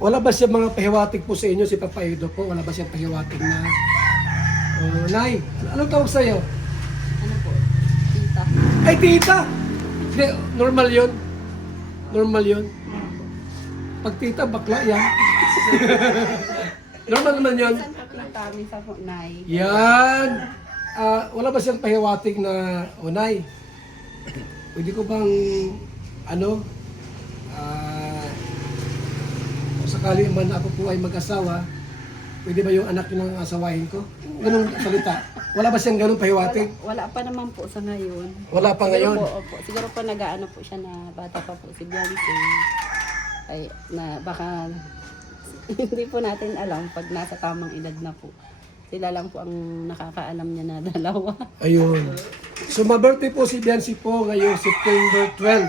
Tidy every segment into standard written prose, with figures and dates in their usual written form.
Wala ba siya mga pahiwatig po sa inyo, si Papa Edo po? Wala ba siya pahiwatig na, Nay, anong tawag sa'yo? Ano po? Tita. Ay, tita! Hindi, normal yun. Normal yun. Pag tita, bakla yan. Normal naman yun. Minsan po tita, minsan po nay. Yan. Wala ba siyang pahiwatig na, Nay, pwede ko bang, ano, kung sakali man ako po ay mag-asawa, pwede ba yung anak niyo nang asawahin ko? Ganong salita. Wala ba siyang ganong pahiwatig? Wala pa naman po sa ngayon. Wala pa ngayon. Siguro po nag-aano po siya na bata pa po si Beyonce. Ay, na baka hindi po natin alam pag nasa tamang edad na po. Sila lang po ang nakakaalam niya na dalawa. Ayun. So, ma-birthday po si Biancy po ngayong September 12.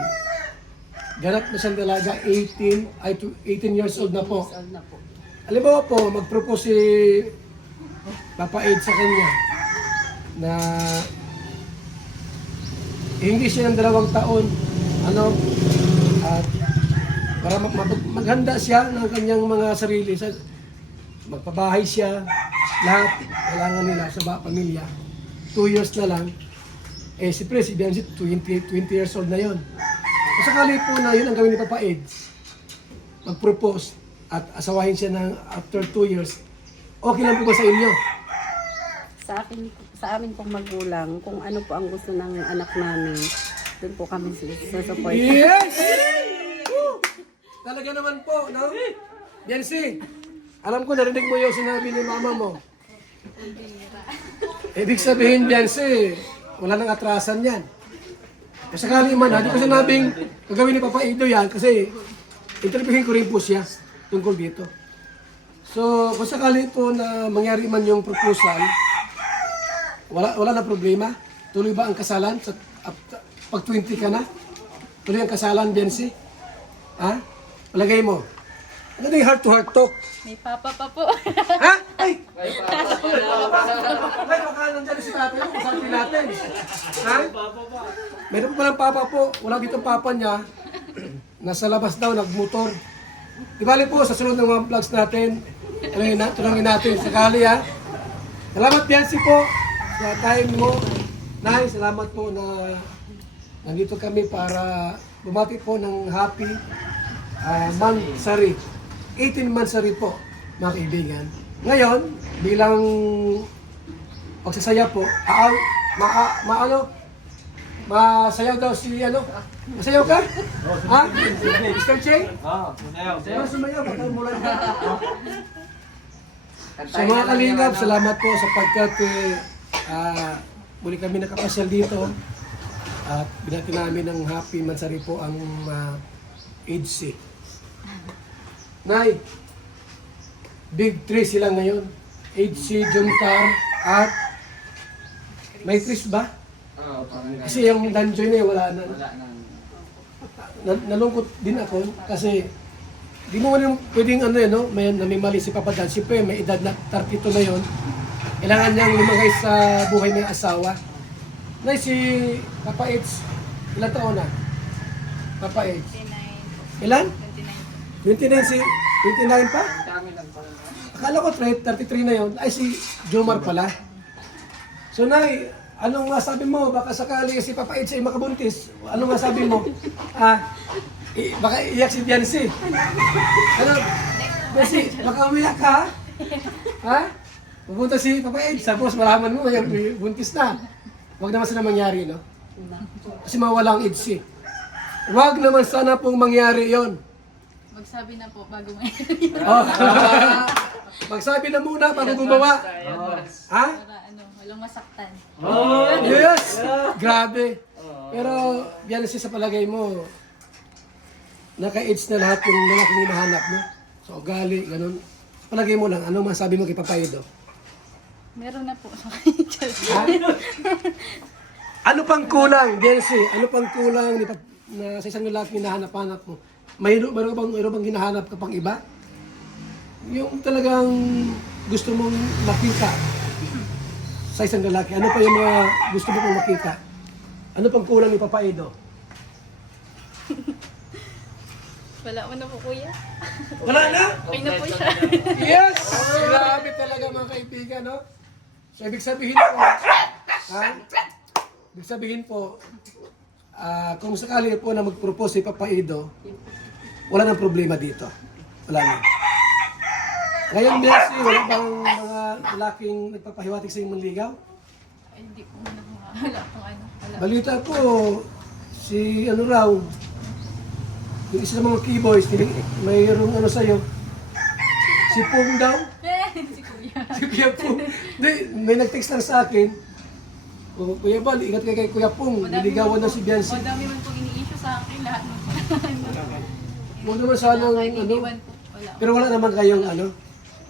Ganap na siyang dalaga, 18 years old na po. Years old na po. Alam mo po, mag-propose si Papa Ed sa kanya na hindi siya ng 2 taon. Ano? At para maghanda siya ng kanyang mga sarili. Magpabahay siya. Lahat kailangan nila sa pamilya. 2 years na lang. Eh, si President, 20 years old na yon. Kung sakali po na yun ang gawin ni Papa Ed, mag-propose at asawahin siya ng after 2 years, okay lang po ba sa inyo? Sa amin pong magulang, kung ano po ang gusto ng anak namin, doon po kami susupport. Yes! Woo! Talaga naman po, no? Yancy, alam ko narinig mo yung sinabi ni mama mo. Ibig sabihin, Yancy, wala nang atrasan yan. Kung sakali man, hindi ko sinabing gagawin ni Papa Edo yan kasi interviewin ko rin po siya tungkol dito. So, kung sakali po na mangyari man yung proposal, wala na problema. Tuloy ba ang kasalan? Pag 20 ka na? Tuloy ang kasalan, Yancy? Ha? Palagay mo. Ano na yung heart-to-heart talk? May papa pa po. Ha? Ay! Ay, baka nandiyan si tatay mo, kasabi natin. Ha? Meron pa palang papa po. Wala dito papa niya. Nasa labas daw, nagmotor. Di bali po, sa sunod ng mga vlogs natin, tulungin natin sakali ha. Salamat Yancy po sa time mo. Nay, salamat po na nandito kami para bumati po ng happy Mansari. 18 Mansari po, mga kaibigan. Ngayon, bilang pagsasaya po, masayaw daw si ano? Masayaw ka? Ha? Mr. Che? Sayaw, sumayaw, baka umulan ka. So mga kalingap, salamat po sapagkat muli kami nakapasyal dito at binati namin ng happy Mansari po ang age 6. Nay, big 3 sila ngayon. Age C, Juntar, at may Chris ba? Kasi yung Danjoy na yun, wala na. Nalungkot din ako kasi di mo man pwedeng ano yun, no? May mali si Papa Dan. Siyempre, may edad na 32 na yun. Kailangan niyang lumagay sa buhay ng asawa. Nay, si Papa Eds, ilan taon na? Papa Eds. 29. Ilan? 29. 29 pa? Akala ko 33 na yun. Ay, si Jomar pala. So, Nay, anong masabi mo? Baka sakali si Papa Eds ay makabuntis. Anong masabi mo? Baka iyak si Biancy. Ano? Biancy, baka umiyak ka? Ha? Pupunta si Papa Eds. Tapos malaman mo, may buntis na. Huwag naman sana mangyari, no? Kasi mawala ang Eds eh. Huwag naman sana pong mangyari yon. Magsabi na po bago may Oh. Magsabi na muna bago gumawa. Ha? para walang masaktan. Oh, yes! Grabe. Pero yan sa palagay mo, naka-age na lahat yung lalaking hinahanap mo. So, ugali, ganun. Palagay mo lang, ano masabi mo kay Papa Edo? Meron na po. Ha? Ano pang kulang, Biancy? Ano pang kulang na sa isang lalaking hinahanap-hanap mo? Mayroon bang hinahanap ka pang iba? Yung talagang gusto mong makita sa isang lalaki. Ano pa yung mga gusto mo pang makita? Ano pang kulang ni Papa Edo? Wala mo na po kuya. Wala na? Okay na po siya. Yes! Grabe talaga mga kaibigan, no? So, ibig sabihin po, ha? Ibig sabihin po, kung sakali po na mag-propose si Papa Ido, wala nang problema dito. Wala na. Ngayon, Mercy, wala bang mga lalaking nagpapahiwatig sa inyong manligaw? Ay, hindi po na wala pong ano. Wala. Balita po, si ano raw, yung isa sa mga keyboys, mayroong ano sa'yo, si Pong daw. Si kuya. Si Kuya Pong. Hindi, may nag-text lang sa akin. O, Kuya Bal, ingat kayo kay Kuya Pong. Niligawan na si Biancy. Madami man pong ini-issue sa akin. Lahat mo po. Huwag naman sanang Kahit ano. iniwan po. Wala. Pero wala naman kayong ano.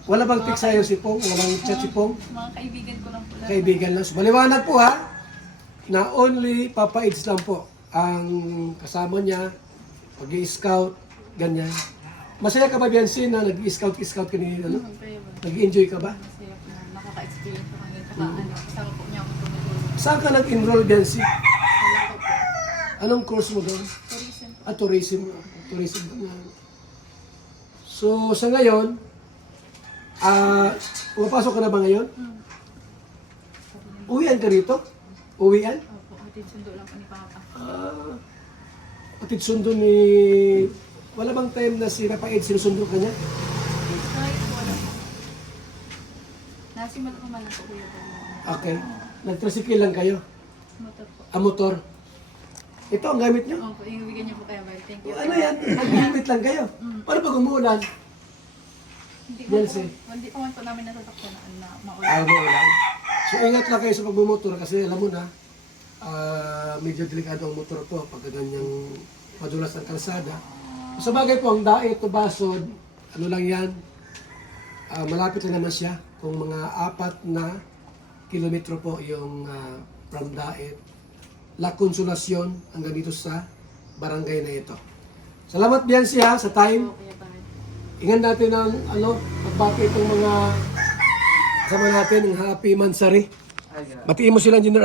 Wala bang text sa'yo si Pong? Walang chat si Pong? Mga kaibigan ko lang po lahat. Kaibigan lang. So, maliwanag po ha, na only Papa Ids lang po ang kasama niya, pag-i-scout, ganyan. Masaya ka ba, Biancy, na nag-i-scout ka ni, ano? Kaya ba? Nag-enjoy ka ba? Masaya po na nakaka-experience ko kami. Tsaka ano, kasama po niya ako tumutulong. Saan ka nag-enroll, Biancy? Wala ko po. Anong course mo doon? Tourism po. Tourism. Tourism. So, sa ngayon, pumapasok ka na ba ngayon? Uwian ka rito? Uwian? Opo, hatid sundo lang po ni Papa. Patid sundo ni... Wala bang time na si Papa Ed sinusundo ka niya? Kahit po wala po. Nasimat ko man ako kuya po. Okay. Nag-tricycle lang kayo? Motor po. Motor. Ito ang gamit niyo? Opo, yung bigyan niyo po kaya ba? Thank you. Ano yan? Mag-gamit lang kayo. Paano pag umuulan? Hindi Yan, po, sir. hindi po man po namin nasasaktan na maulan. Umuulan. So ingat lang kayo sa pagmumotor kasi alam mo na, medyo delikado ang motor po pag ganyang madulas ng kalsada. Sa bagay po, ang Daet to Basod, ano lang yan, malapit na naman siya. Kung mga 4 na kilometro po yung from Daet, La Consolacion hanggang dito sa barangay na ito. Salamat Biancy ha sa time. Kuya ba? Ingan natin ang pagbati itong mga kasama natin, ng Happy Mansari. Batiin mo sila, Engineer